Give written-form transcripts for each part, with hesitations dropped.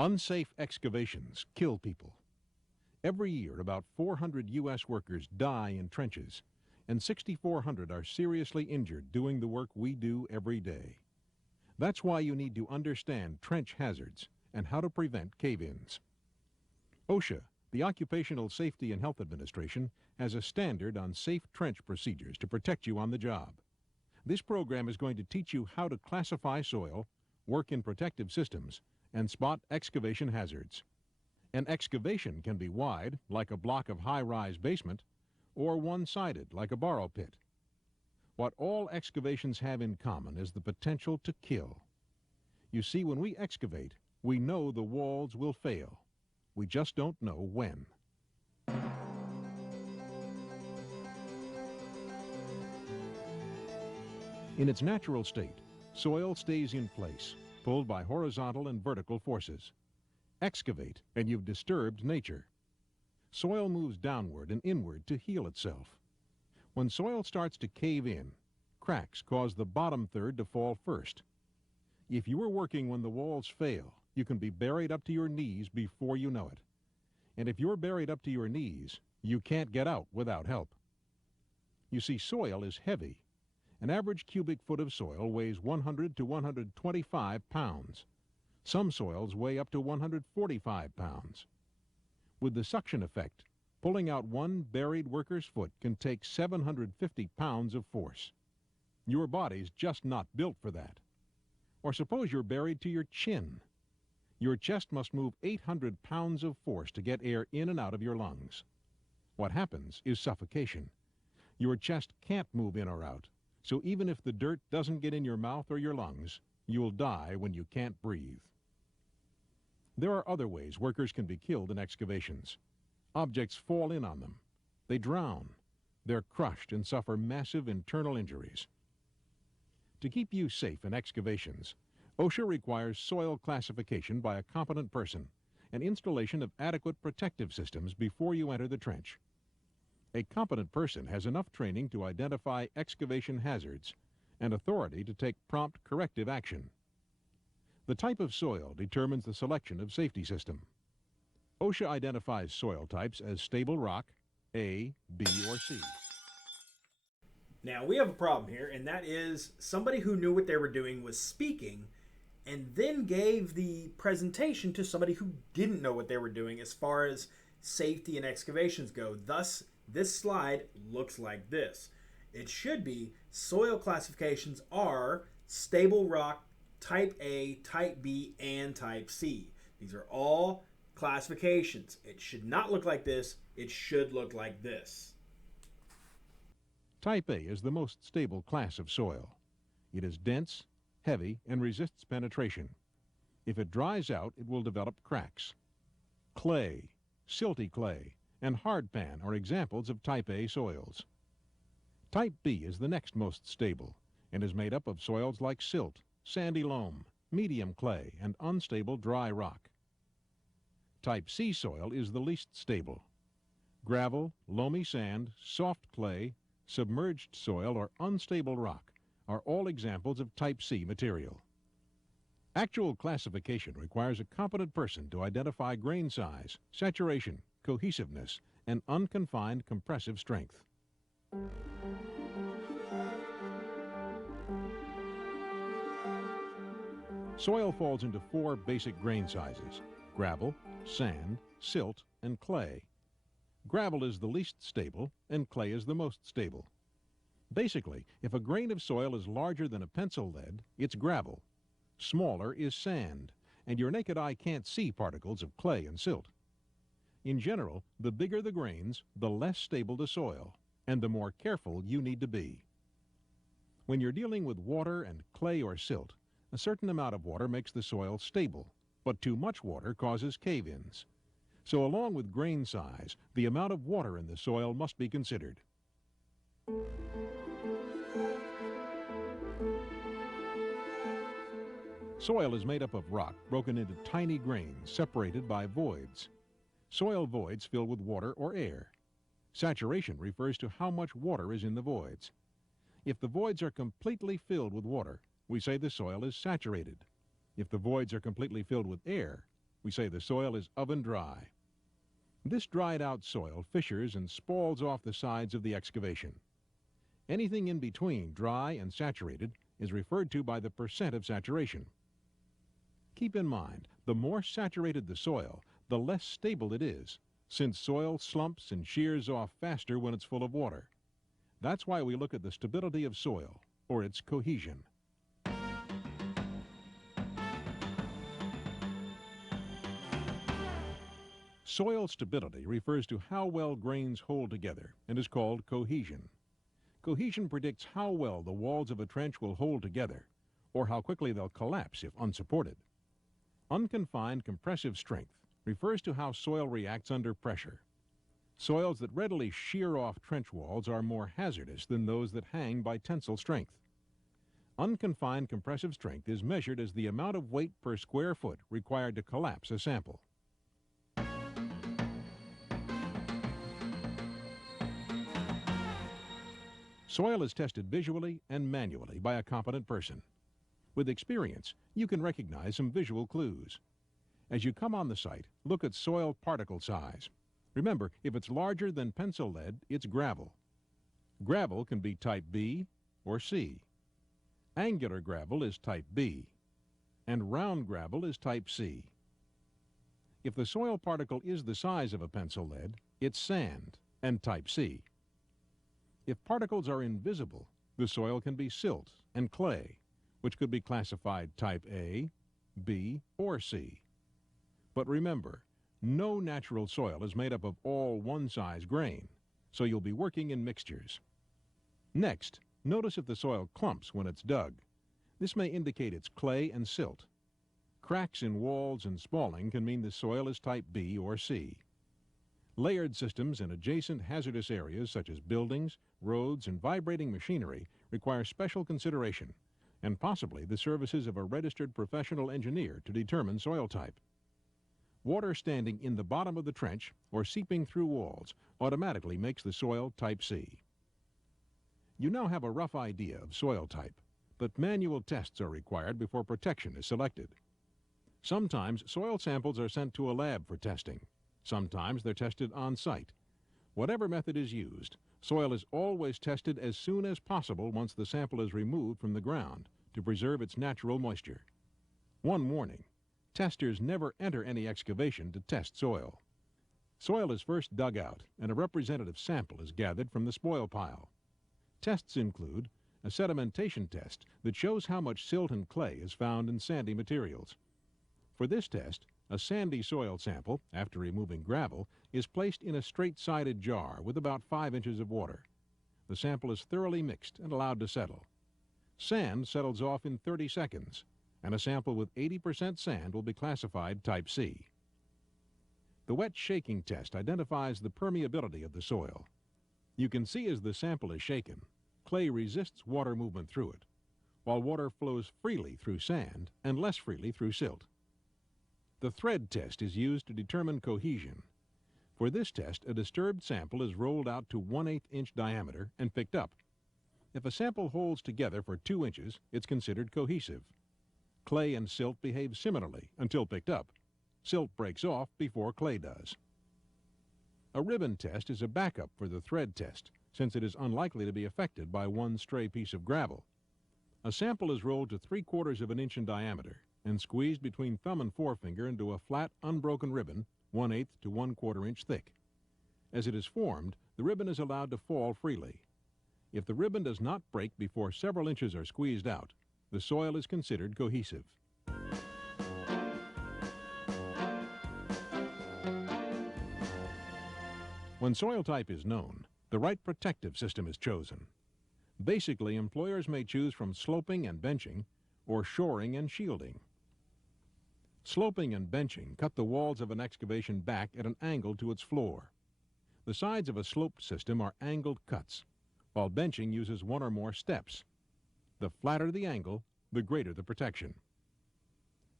Unsafe excavations kill people. Every year, about 400 U.S. workers die in trenches, and 6,400 are seriously injured doing the work we do every day. That's why you need to understand trench hazards and how to prevent cave-ins. OSHA, the Occupational Safety and Health Administration, has a standard on safe trench procedures to protect you on the job. This program is going to teach you how to classify soil, work in protective systems, and spot excavation hazards. An excavation can be wide, like a block of high-rise basement, or one-sided, like a borrow pit. What all excavations have in common is the potential to kill. You see, when we excavate, we know the walls will fail. We just don't know when. In its natural state, soil stays in place, pulled by horizontal and vertical forces. Excavate, and you've disturbed nature. Soil moves downward and inward to heal itself. When soil starts to cave in, cracks cause the bottom third to fall first. If you are working when the walls fail, you can be buried up to your knees before you know it. And if you're buried up to your knees, you can't get out without help. You see, soil is heavy. An average cubic foot of soil weighs 100 to 125 pounds. Some soils weigh up to 145 pounds. With the suction effect, pulling out one buried worker's foot can take 750 pounds of force. Your body's just not built for that. Or suppose you're buried to your chin. Your chest must move 800 pounds of force to get air in and out of your lungs. What happens is suffocation. Your chest can't move in or out. So even if the dirt doesn't get in your mouth or your lungs, you'll die when you can't breathe. There are other ways workers can be killed in excavations. Objects fall in on them. They drown. They're crushed and suffer massive internal injuries. To keep you safe in excavations, OSHA requires soil classification by a competent person and installation of adequate protective systems before you enter the trench. A competent person has enough training to identify excavation hazards and authority to take prompt corrective action. The type of soil determines the selection of safety system. OSHA identifies soil types as stable rock, A, B, or C. Now we have a problem here, and that is somebody who knew what they were doing was speaking and then gave the presentation to somebody who didn't know what they were doing as far as safety and excavations go. Thus, this slide looks like this. It should be soil classifications are stable rock, type A, type B, and type C. These are all classifications. It should not look like this. It should look like this. Type A is the most stable class of soil. It is dense, heavy, and resists penetration. If it dries out, it will develop cracks. Clay, silty clay, and hardpan are examples of type A soils. Type B is the next most stable and is made up of soils like silt, sandy loam, medium clay, and unstable dry rock. Type C soil is the least stable. Gravel, loamy sand, soft clay, submerged soil, or unstable rock are all examples of type C material. Actual classification requires a competent person to identify grain size, saturation, cohesiveness, and unconfined compressive strength. Soil falls into 4 basic grain sizes: gravel, sand, silt, and clay. Gravel is the least stable, and clay is the most stable. Basically, if a grain of soil is larger than a pencil lead, it's gravel. Smaller is sand, and your naked eye can't see particles of clay and silt. In general, the bigger the grains, the less stable the soil, and the more careful you need to be. When you're dealing with water and clay or silt, a certain amount of water makes the soil stable, but too much water causes cave-ins. So along with grain size, the amount of water in the soil must be considered. Soil is made up of rock broken into tiny grains separated by voids. Soil voids fill with water or air. Saturation refers to how much water is in the voids. If the voids are completely filled with water, we say the soil is saturated. If the voids are completely filled with air, we say the soil is oven dry. This dried out soil fissures and spalls off the sides of the excavation. Anything in between dry and saturated is referred to by the percent of saturation. Keep in mind, the more saturated the soil, the less stable it is, since soil slumps and shears off faster when it's full of water. That's why we look at the stability of soil, or its cohesion. Soil stability refers to how well grains hold together and is called cohesion. Cohesion predicts how well the walls of a trench will hold together, or how quickly they'll collapse if unsupported. Unconfined compressive strength refers to how soil reacts under pressure. Soils that readily shear off trench walls are more hazardous than those that hang by tensile strength. Unconfined compressive strength is measured as the amount of weight per square foot required to collapse a sample. Soil is tested visually and manually by a competent person. With experience, you can recognize some visual clues. As you come on the site, look at soil particle size. Remember, if it's larger than pencil lead, it's gravel. Gravel can be type B or C. Angular gravel is type B, and round gravel is type C. If the soil particle is the size of a pencil lead, it's sand and type C. If particles are invisible, the soil can be silt and clay, which could be classified type A, B, or C. But remember, no natural soil is made up of all one-size grain, so you'll be working in mixtures. Next, notice if the soil clumps when it's dug. This may indicate it's clay and silt. Cracks in walls and spalling can mean the soil is type B or C. Layered systems in adjacent hazardous areas such as buildings, roads, and vibrating machinery require special consideration and possibly the services of a registered professional engineer to determine soil type. Water standing in the bottom of the trench or seeping through walls automatically makes the soil type C. You now have a rough idea of soil type, but manual tests are required before protection is selected. Sometimes soil samples are sent to a lab for testing. Sometimes they're tested on site. Whatever method is used, soil is always tested as soon as possible once the sample is removed from the ground to preserve its natural moisture. One warning: testers never enter any excavation to test soil. Soil is first dug out and a representative sample is gathered from the spoil pile. Tests include a sedimentation test that shows how much silt and clay is found in sandy materials. For this test, a sandy soil sample, after removing gravel, is placed in a straight-sided jar with about 5 inches of water. The sample is thoroughly mixed and allowed to settle. Sand settles off in 30 seconds, and a sample with 80% sand will be classified type C. The wet shaking test identifies the permeability of the soil. You can see as the sample is shaken, clay resists water movement through it, while water flows freely through sand and less freely through silt. The thread test is used to determine cohesion. For this test, a disturbed sample is rolled out to 1/8 inch diameter and picked up. If a sample holds together for 2 inches, it's considered cohesive. Clay and silt behave similarly until picked up. Silt breaks off before clay does. A ribbon test is a backup for the thread test, since it is unlikely to be affected by one stray piece of gravel. A sample is rolled to 3/4 of an inch in diameter and squeezed between thumb and forefinger into a flat, unbroken ribbon 1/8 to 1/4 inch thick. As it is formed, the ribbon is allowed to fall freely. If the ribbon does not break before several inches are squeezed out, the soil is considered cohesive. When soil type is known, the right protective system is chosen. Basically, employers may choose from sloping and benching or shoring and shielding. Sloping and benching cut the walls of an excavation back at an angle to its floor. The sides of a sloped system are angled cuts, while benching uses one or more steps. The flatter the angle, the greater the protection.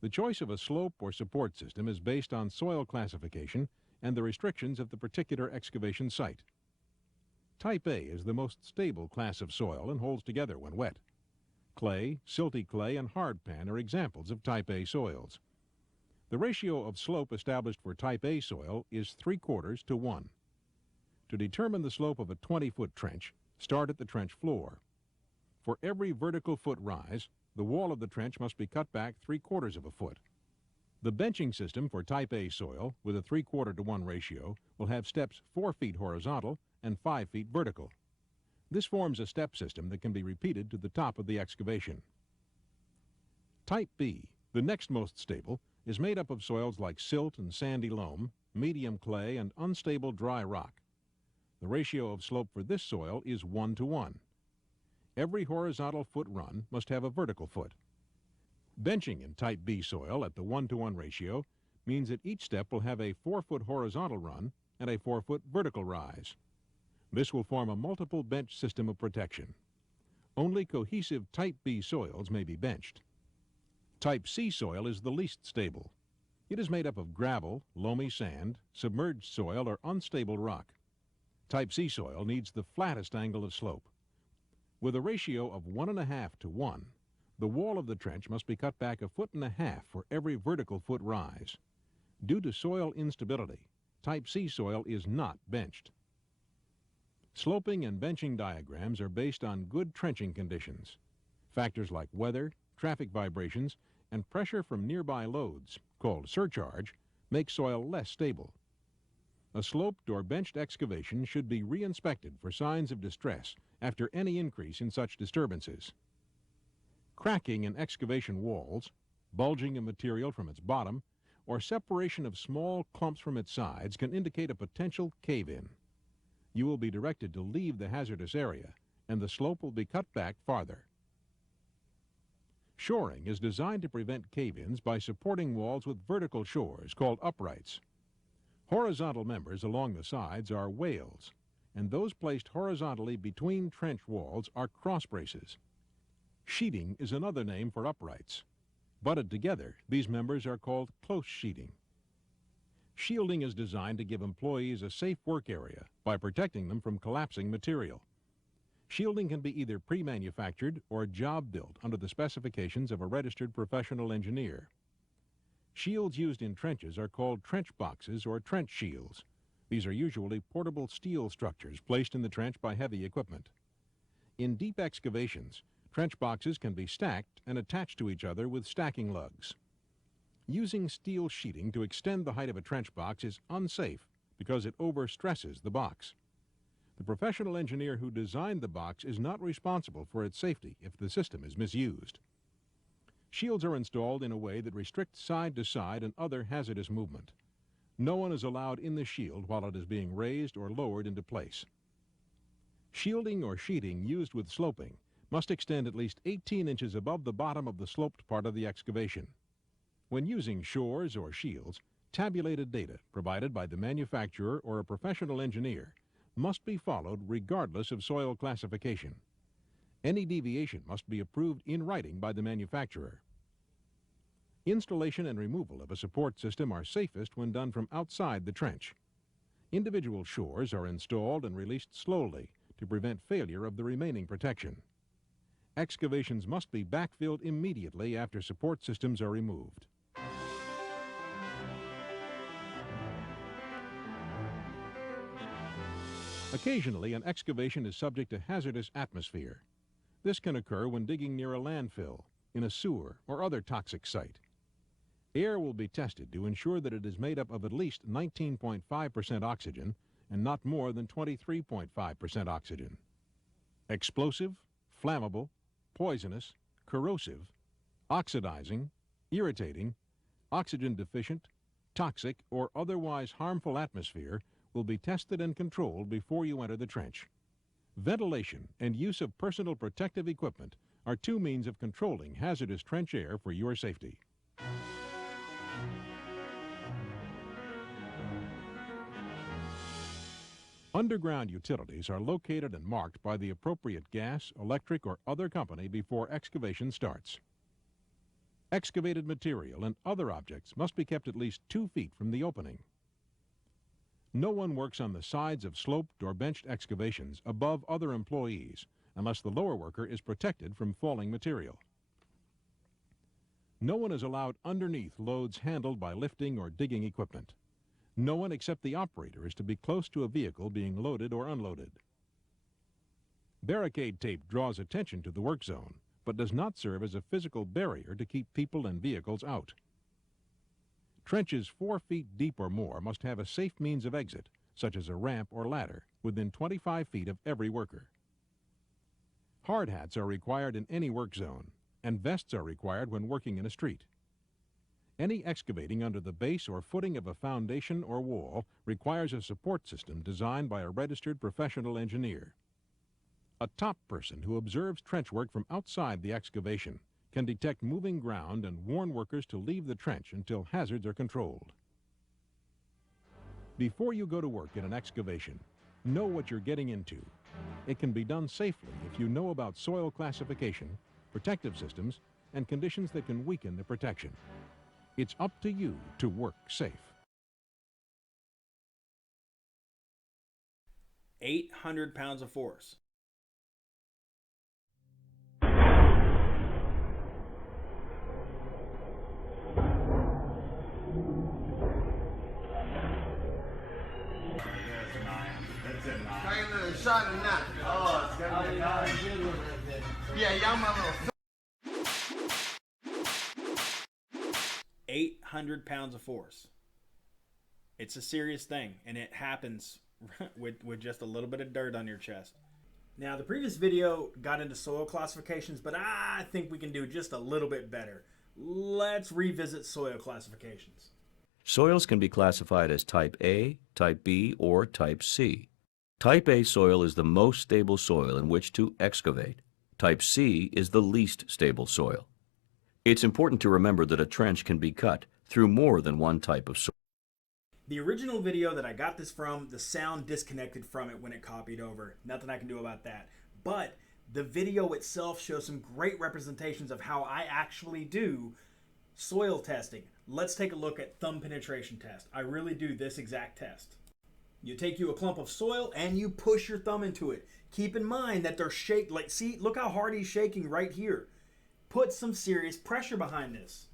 The choice of a slope or support system is based on soil classification and the restrictions of the particular excavation site. Type A is the most stable class of soil and holds together when wet. Clay, silty clay, and hardpan are examples of Type A soils. The ratio of slope established for Type A soil is 3/4 to 1. To determine the slope of a 20-foot trench, start at the trench floor. For every vertical foot rise, the wall of the trench must be cut back 3/4 of a foot. The benching system for Type A soil with a 3/4 to 1 ratio will have steps 4 feet horizontal and 5 feet vertical. This forms a step system that can be repeated to the top of the excavation. Type B, the next most stable, is made up of soils like silt and sandy loam, medium clay, and unstable dry rock. The ratio of slope for this soil is 1 to 1. Every horizontal foot run must have a vertical foot. Benching in Type B soil at the 1 to 1 ratio means that each step will have a 4-foot horizontal run and a 4-foot vertical rise. This will form a multiple bench system of protection. Only cohesive Type B soils may be benched. Type C soil is the least stable. It is made up of gravel, loamy sand, submerged soil, or unstable rock. Type C soil needs the flattest angle of slope. With a ratio of 1.5 to 1, the wall of the trench must be cut back 1.5 feet for every vertical foot rise. Due to soil instability, Type C soil is not benched. Sloping and benching diagrams are based on good trenching conditions. Factors like weather, traffic vibrations, and pressure from nearby loads, called surcharge, make soil less stable. A sloped or benched excavation should be re-inspected for signs of distress after any increase in such disturbances. Cracking in excavation walls, bulging of material from its bottom, or separation of small clumps from its sides can indicate a potential cave-in. You will be directed to leave the hazardous area, and the slope will be cut back farther. Shoring is designed to prevent cave-ins by supporting walls with vertical shores, called uprights. Horizontal members along the sides are wales, and those placed horizontally between trench walls are cross braces. Sheeting is another name for uprights. Butted together, these members are called close sheeting. Shielding is designed to give employees a safe work area by protecting them from collapsing material. Shielding can be either pre-manufactured or job-built under the specifications of a registered professional engineer. Shields used in trenches are called trench boxes or trench shields. These are usually portable steel structures placed in the trench by heavy equipment. In deep excavations, trench boxes can be stacked and attached to each other with stacking lugs. Using steel sheeting to extend the height of a trench box is unsafe because it overstresses the box. The professional engineer who designed the box is not responsible for its safety if the system is misused. Shields are installed in a way that restricts side-to-side and other hazardous movement. No one is allowed in the shield while it is being raised or lowered into place. Shielding or sheeting used with sloping must extend at least 18 inches above the bottom of the sloped part of the excavation. When using shores or shields, tabulated data provided by the manufacturer or a professional engineer must be followed regardless of soil classification. Any deviation must be approved in writing by the manufacturer. Installation and removal of a support system are safest when done from outside the trench. Individual shores are installed and released slowly to prevent failure of the remaining protection. Excavations must be backfilled immediately after support systems are removed. Occasionally, an excavation is subject to hazardous atmosphere. This can occur when digging near a landfill, in a sewer, or other toxic site. Air will be tested to ensure that it is made up of at least 19.5% oxygen and not more than 23.5% oxygen. Explosive, flammable, poisonous, corrosive, oxidizing, irritating, oxygen deficient, toxic, or otherwise harmful atmosphere will be tested and controlled before you enter the trench. Ventilation and use of personal protective equipment are two means of controlling hazardous trench air for your safety. Underground utilities are located and marked by the appropriate gas, electric, or other company before excavation starts. Excavated material and other objects must be kept at least 2 feet from the opening. No one works on the sides of sloped or benched excavations above other employees unless the lower worker is protected from falling material. No one is allowed underneath loads handled by lifting or digging equipment. No one except the operator is to be close to a vehicle being loaded or unloaded. Barricade tape draws attention to the work zone, but does not serve as a physical barrier to keep people and vehicles out. Trenches 4 feet deep or more must have a safe means of exit, such as a ramp or ladder, within 25 feet of every worker. Hard hats are required in any work zone, and vests are required when working in a street. Any excavating under the base or footing of a foundation or wall requires a support system designed by a registered professional engineer. A top person who observes trench work from outside the excavation can detect moving ground and warn workers to leave the trench until hazards are controlled. Before you go to work in an excavation, know what you're getting into. It can be done safely if you know about soil classification, protective systems, and conditions that can weaken the protection. It's up to you to work safe. 800 pounds of force. Shot or not? Oh, it's gonna be a good one right there. Yeah, y'all my little. 800 pounds of force. It's a serious thing, and it happens with just a little bit of dirt on your chest. Now, the previous video got into soil classifications, but I think we can do just a little bit better. Let's revisit soil classifications. Soils can be classified as Type A, Type B, or Type C. Type A soil is the most stable soil in which to excavate. Type C is the least stable soil. It's important to remember that a trench can be cut through more than one type of soil. The original video that I got this from, the sound disconnected from it when it copied over. Nothing I can do about that. But the video itself shows some great representations of how I actually do soil testing. Let's take a look at thumb penetration test. I really do this exact test. You take you a clump of soil and you push your thumb into it. Keep in mind that they're shake. Like, see, look how hard he's shaking right here. Put some serious pressure behind this.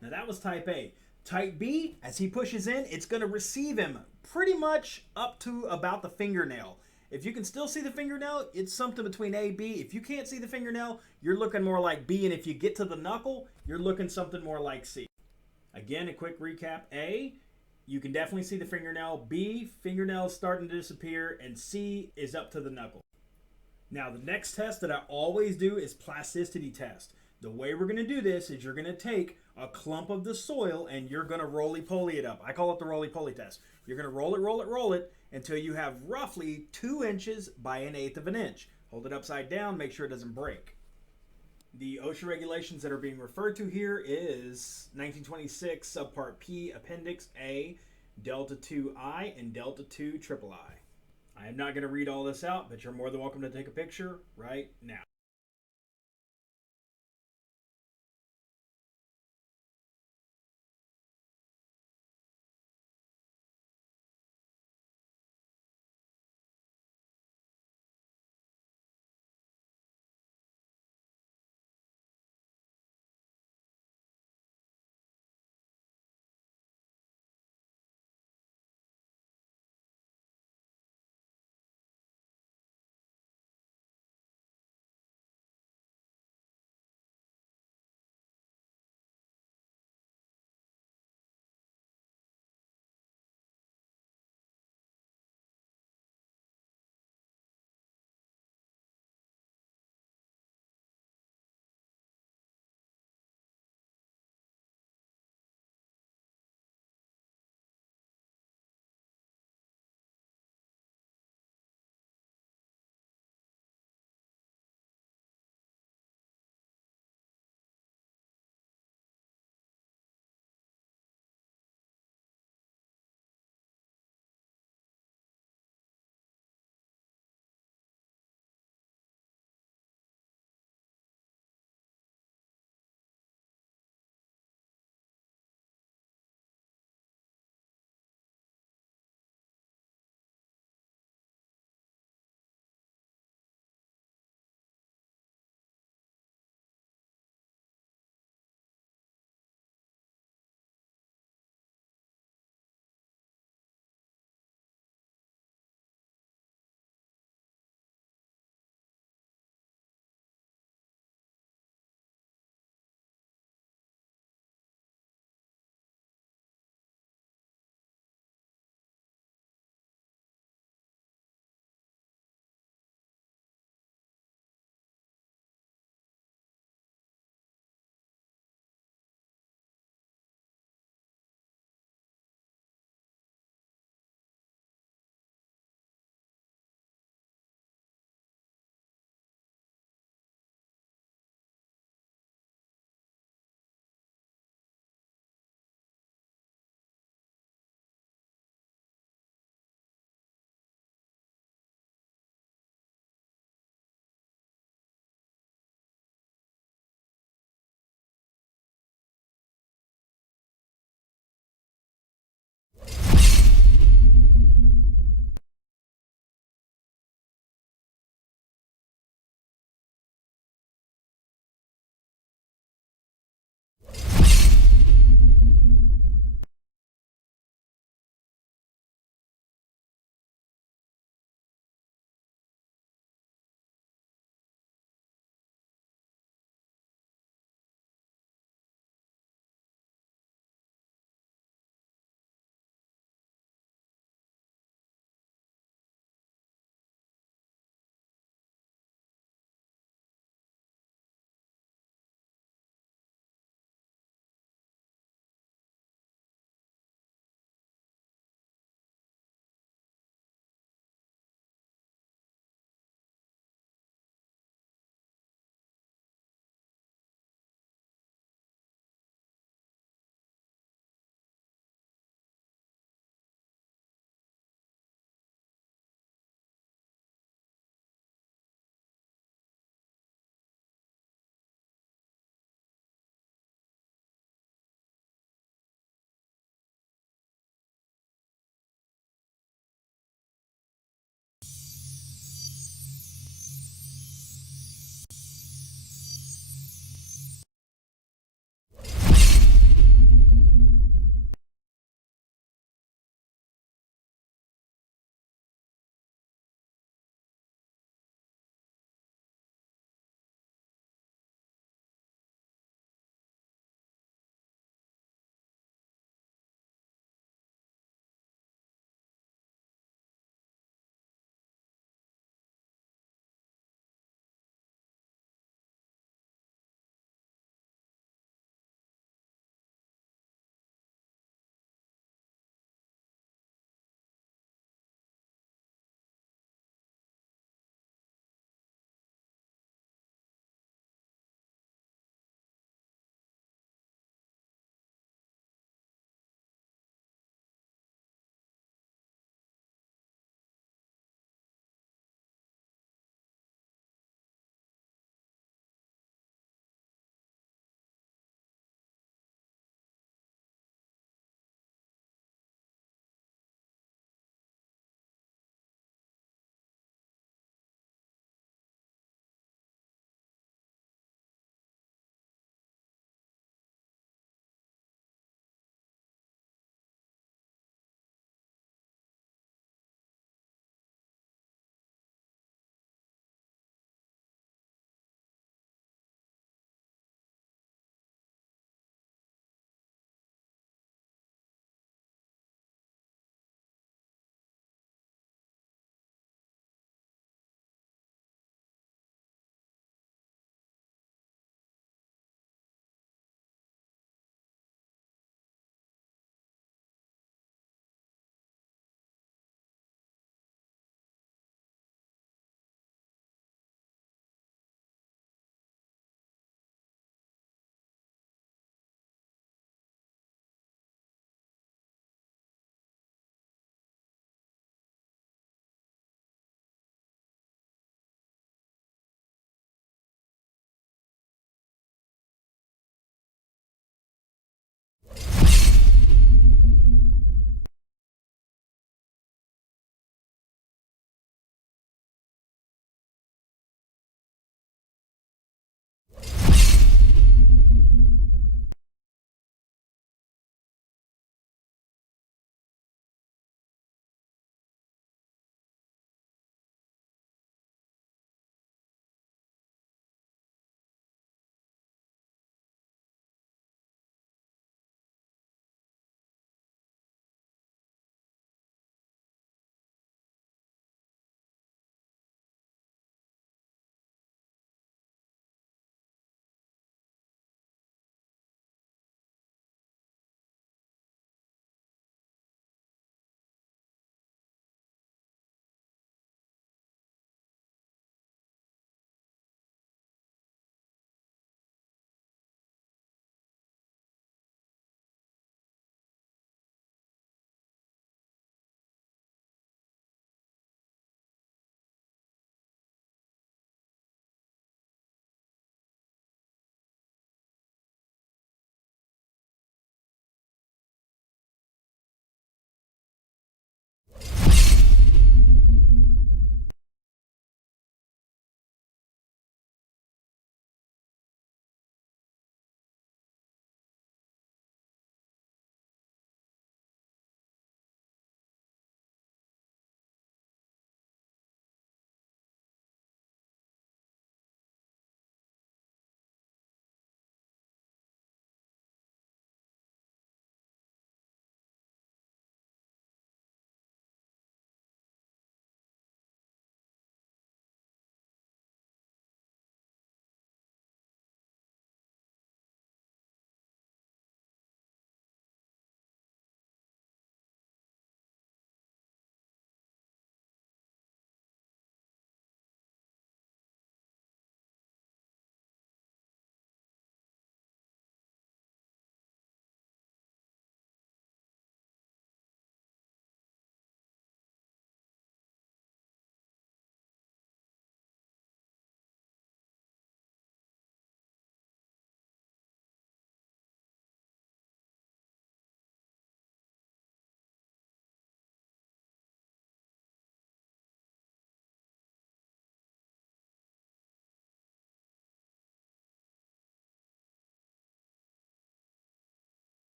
Now that was type A. Type B, as he pushes in, it's going to receive him pretty much up to about the fingernail. If you can still see the fingernail, it's something between A, B. If you can't see the fingernail, you're looking more like B. And if you get to the knuckle, you're looking something more like C. Again, a quick recap. A, you can definitely see the fingernail. B, fingernail's starting to disappear. And C is up to the knuckle. Now, the next test that I always do is plasticity test. The way we're going to do this is you're going to take a clump of the soil and you're going to roly-poly it up. I call it the roly-poly test. You're going to roll it until you have roughly 2 inches by 1/8 of an inch. Hold it upside down, make sure it doesn't break. The OSHA regulations that are being referred to here is 1926 Subpart P Appendix A Delta 2I and Delta 2 III. I am not going to read all this out, but you're more than welcome to take a picture right now.